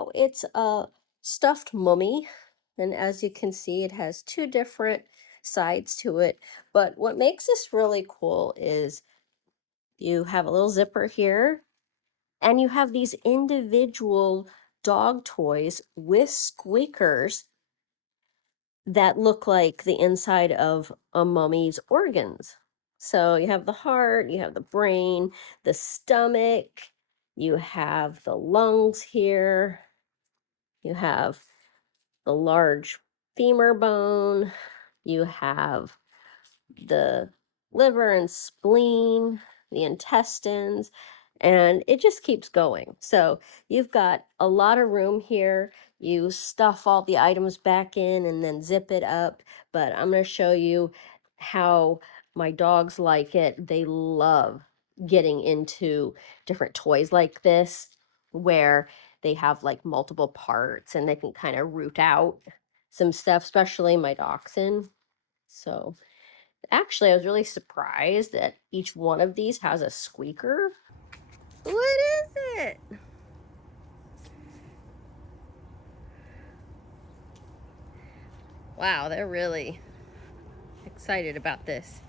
Now it's a stuffed mummy, and as you can see, it has two different sides to it. But what makes this really cool is you have a little zipper here, and you have these individual dog toys with squeakers that look like the inside of a mummy's organs. So you have the heart, you have the brain, the stomach, you have the lungs here, you have the large femur bone, you have the liver and spleen, the intestines, and it just keeps going. So you've got a lot of room here. You stuff all the items back in and then zip it up. But I'm going to show you how my dogs like it. They love getting into different toys like this, where they have like multiple parts and they can kind of root out some stuff, especially my dachshund. So actually, I was really surprised that each one of these has a squeaker. What is it? Wow, they're really excited about this.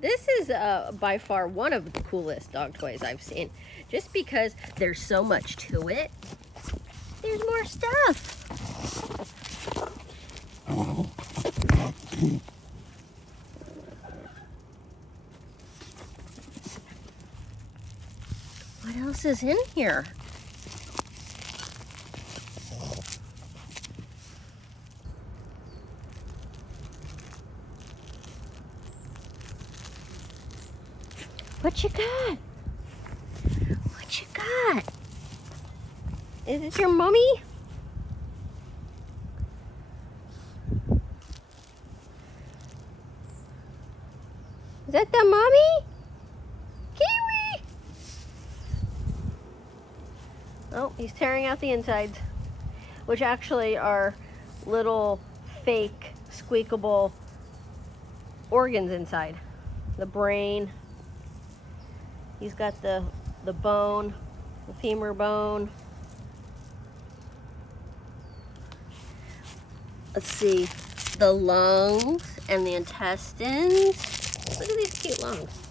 This is by far one of the coolest dog toys I've seen. Just because there's so much to it, there's more stuff. What else is in here? What you got? What you got? Is it your mummy? Is that the mummy? Kiwi! Oh, he's tearing out the insides, which actually are little fake squeakable organs inside. The brain. He's got the bone, the femur bone. Let's see, the lungs and the intestines. Look at these cute lungs.